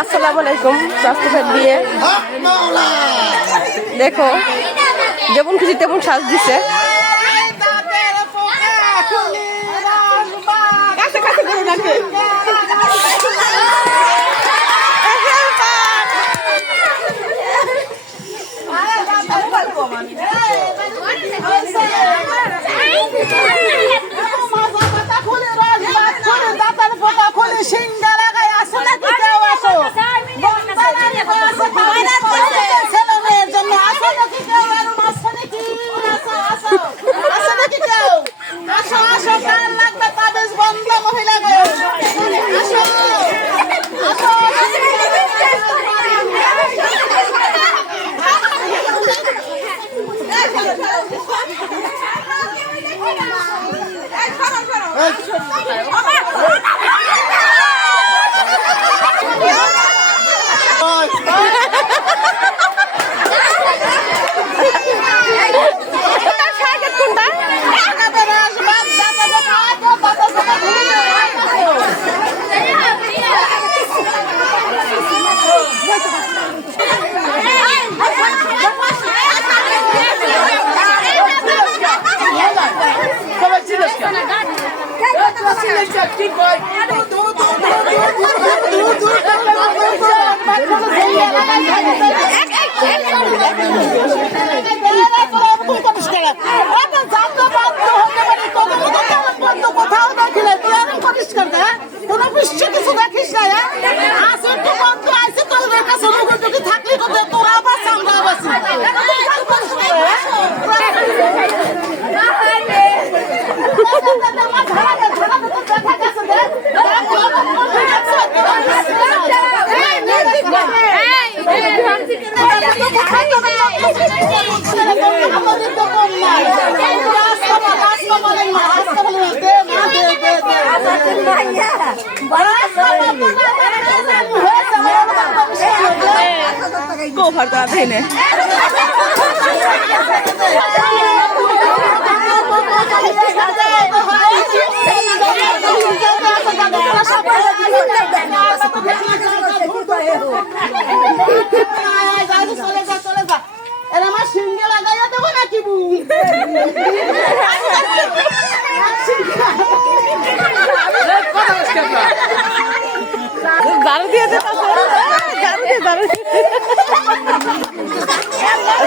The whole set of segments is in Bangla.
আসসালামু আলাইকুম। রাস্তাঘাট দিয়ে দেখো যেমন খুশি তেমন সাজ দিছে।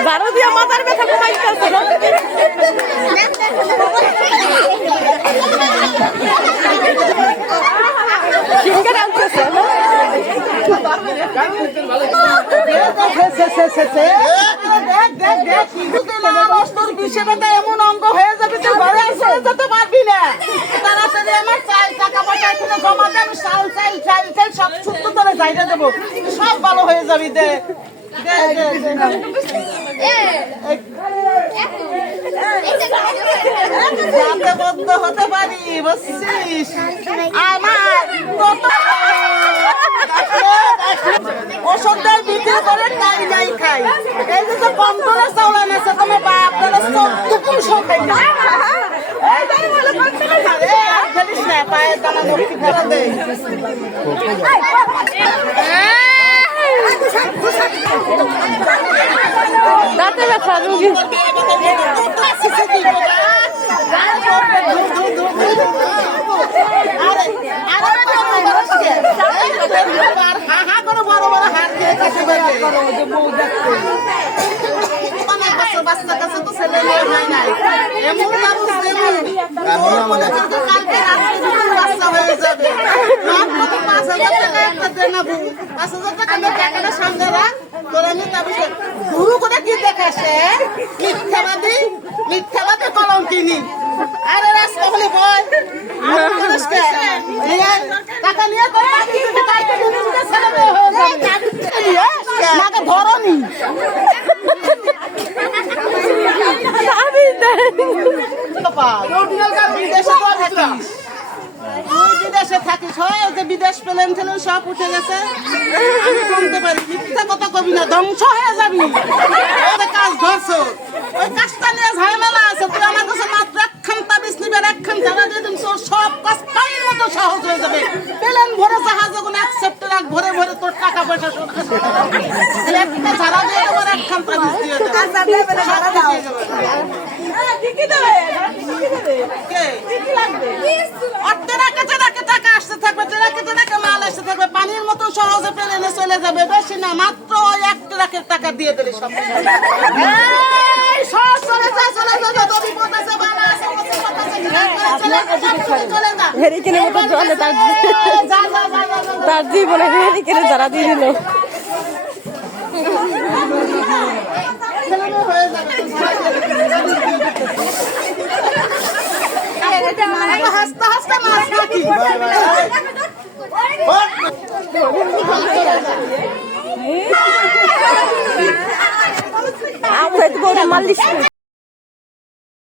জারু দিয়ে মাথার ব্যথা কমাইতেছে না। সিঙ্গার আনতেছে এমন অঙ্গ হয়ে যাবে তুই ঘরে যেতে পারবি না। তাড়াতাড়ি আমার চাল টাকা পয়সা এখানে জমা দে, আমি চাল চাল চাল চাল সব ছুটতে তোরে যাইতে দেবো, সব ভালো হয়ে যাবি। দে যাতে বদ্ধ হতে পারি বুঝছিস। আমার ওষুধের বিক্রি করে তাই নাই খাই। এই যে কন্ট্রোলে চাউলান আছে তোমার বাপ দাদা সবটুকু সব খাই না। ফেলিস না, পায়ের দানা লক্ষ্মী ফেলা দে। দাঁতে ব্যথা রুগী হা করে বড় বড় হাত দিয়ে কাছে বাচ্চা কাছে তো ছেলে মেয়ে হয় নাই। এমন মানুষ বাচ্চা হয়ে যাবে। 5,000 টাকা একটা দেনাবো, 5,000 টাকা টাকাটা সামনে রাখ। তোর আমি গুরু করে কি দেখাছে মিথ্যাবাদী, মিথ্যাবাদী কলম কিনি। আরে রাস্তা হলে বয় টাকা নিয়ে ধরনি বিদেশে থাকিস, হয় যে বিদেশ প্লেন ঠেলে সব উঠে গেছে। আমি বলতে পারি মিথ্যা কথা কবি না, ধ্বংস হয়ে যাবি। কাজ ধরছ, ওই কাজটা নিয়ে ঝামেলা আছে। তুই আমার কাছে মাত্র একখান তাবিজ নিবেন, একখান জানা দিয়ে দিন, সব কাজ পানির মতো সহজ হয়ে যাবে। প্লেন ভরে জাহাজ যখন 1 সেপ্টেম্বর রাখ ভরে ভরে তোর টাকা পয়সা শোধ করতে হবে। তাহলে একটা ঝাড়া দিয়ে দেবো আর একখান তাবিজ দিয়ে দেবো। কে? আর টেরাকে টেরাকে টাকা আসতে থাকবে, টেরাকে টেরাকে মাল আসতে থাকবে, পানির মতো সহজে প্লেনে চলে যাবে, বেশি না, মাত্র ওই 1 ট্রাকের টাকা দিয়ে দিলে সব এই, সব চলে যা, চলে যা, যত বিপদ আছে, বালা আছে, মুসিবত আছে, চলে যা, সব চলে যা। হেরিকেনের মতো জলে তার যা, যা, যা, যা, যা, যা। তার জীবনে হেরিকেনে যারা দিয়ে দিল। ছেলেমেয়ে হয়ে যাবে, হাসতে হাসতে মাছ খাকি। আমরা তো মালিশ